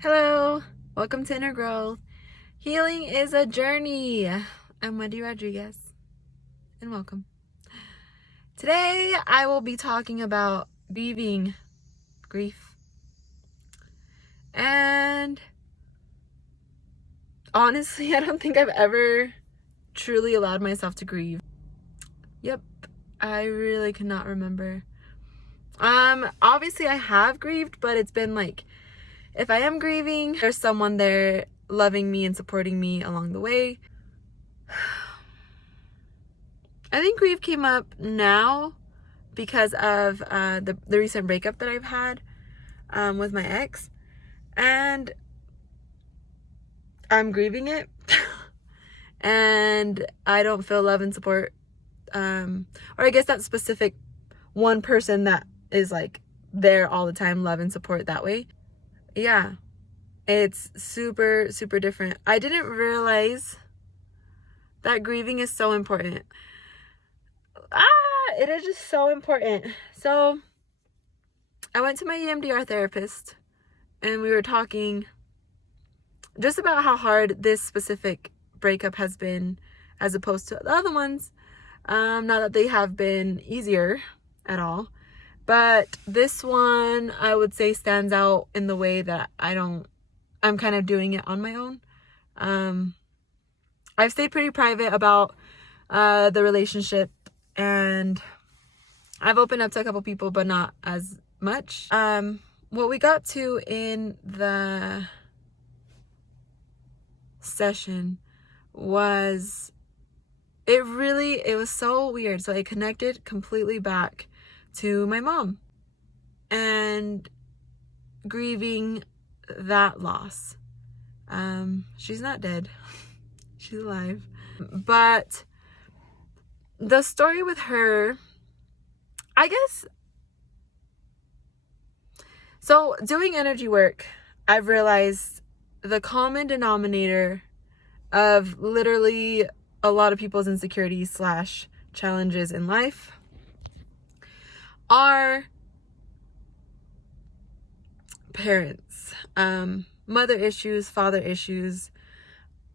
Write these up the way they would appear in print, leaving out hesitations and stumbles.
Hello, welcome to Inner Growth. Healing is a journey. I'm Wendy Rodriguez, and welcome. Today, I will be talking about grief. And honestly, I don't think I've ever truly allowed myself to grieve. Yep, I really cannot remember. Obviously I have grieved, but it's been like, if I am grieving, there's someone there loving me and supporting me along the way. I think grief came up now because of the recent breakup that I've had with my ex, and I'm grieving it. And I don't feel love and support, or I guess that specific one person that is like there all the time, love and support that way. Yeah, it's super different. I didn't realize that grieving is so important. It is just so important. So I went to my EMDR therapist, and we were talking just about how hard this specific breakup has been as opposed to the other ones. Not that they have been easier at all, but this one I would say stands out in the way that I'm kind of doing it on my own. I've stayed pretty private about the relationship, and I've opened up to a couple people, but not as much. What we got to in the session was, it was so weird. So it connected completely back to my mom and grieving that loss. She's not dead. She's alive. But the story with her, I guess, so doing energy work, I've realized the common denominator of literally a lot of people's insecurities / challenges in life are parents, mother issues, father issues.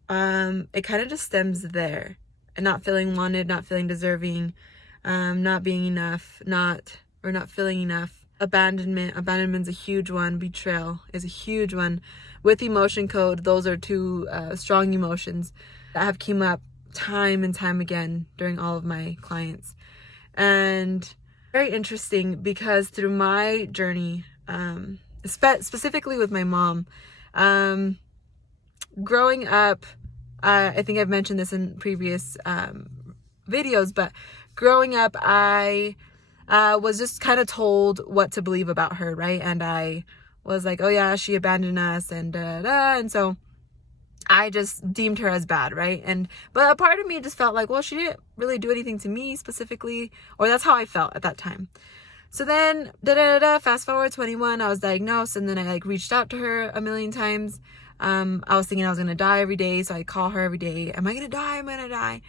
It kind of just stems there, and not feeling wanted, not feeling deserving, not being enough, not feeling enough. Abandonment's a huge one. Betrayal is a huge one. With emotion code, those are two strong emotions that have came up time and time again during all of my clients. And very interesting because through my journey, specifically with my mom, growing up, I think I've mentioned this in previous videos, but growing up, I was just kind of told what to believe about her, right? And I was like, oh yeah, she abandoned us, and and so I just deemed her as bad, right? But a part of me just felt like, well, she didn't really do anything to me specifically, or that's how I felt at that time. So then, fast forward 21, I was diagnosed, and then I reached out to her a million times. I was thinking I was gonna die every day, so I call her every day. Am I gonna die? Am I gonna die?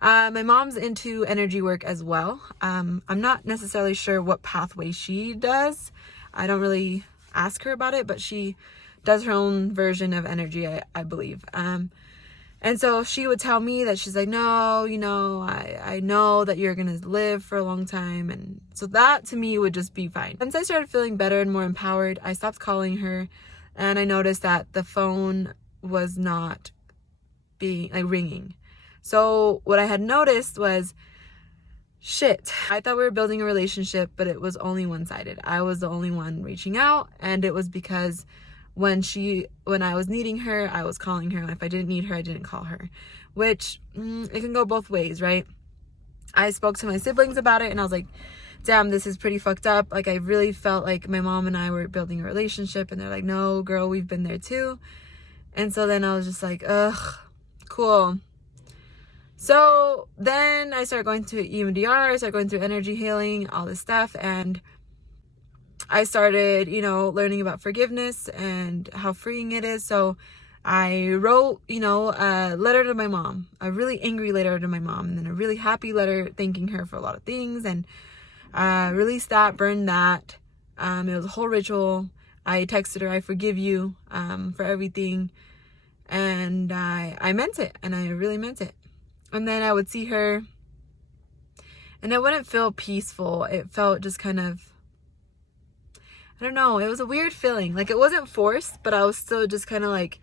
My mom's into energy work as well. I'm not necessarily sure what pathway she does. I don't really ask her about it, but she does her own version of energy, I believe. And so she would tell me that she's like, no, I know that you're going to live for a long time. And so that to me would just be fine. Once I started feeling better and more empowered, I stopped calling her, and I noticed that the phone was not being ringing. So what I had noticed was, shit, I thought we were building a relationship, but it was only one-sided. I was the only one reaching out, and it was because when I was needing her, I was calling her, and if I didn't need her, I didn't call her, which it can go both ways, right? I spoke to my siblings about it, and I was like, damn, this is pretty fucked up. Like, I really felt like my mom and I were building a relationship, and they're like, no, girl, we've been there too. And so then I was just like, ugh, cool. So then I started going to EMDR, I started going through energy healing, all this stuff, and I started, learning about forgiveness and how freeing it is. So I wrote, a letter to my mom, a really angry letter to my mom, and then a really happy letter thanking her for a lot of things, and released that, burned that. It was a whole ritual. I texted her, I forgive you for everything. And I meant it, and I really meant it. And then I would see her, and it wouldn't feel peaceful. It felt just kind of, I don't know, it was a weird feeling. Like, it wasn't forced, but I was still just kind of like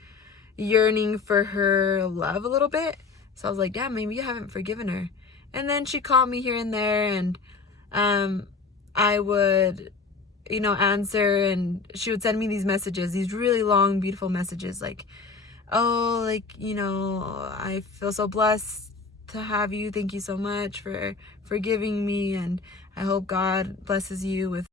yearning for her love a little bit. So I was like, yeah, maybe you haven't forgiven her. And then she called me here and there, and I would, answer, and she would send me these messages, these really long, beautiful messages, like, oh, like, I feel so blessed to have you. Thank you so much for forgiving me, and I hope God blesses you with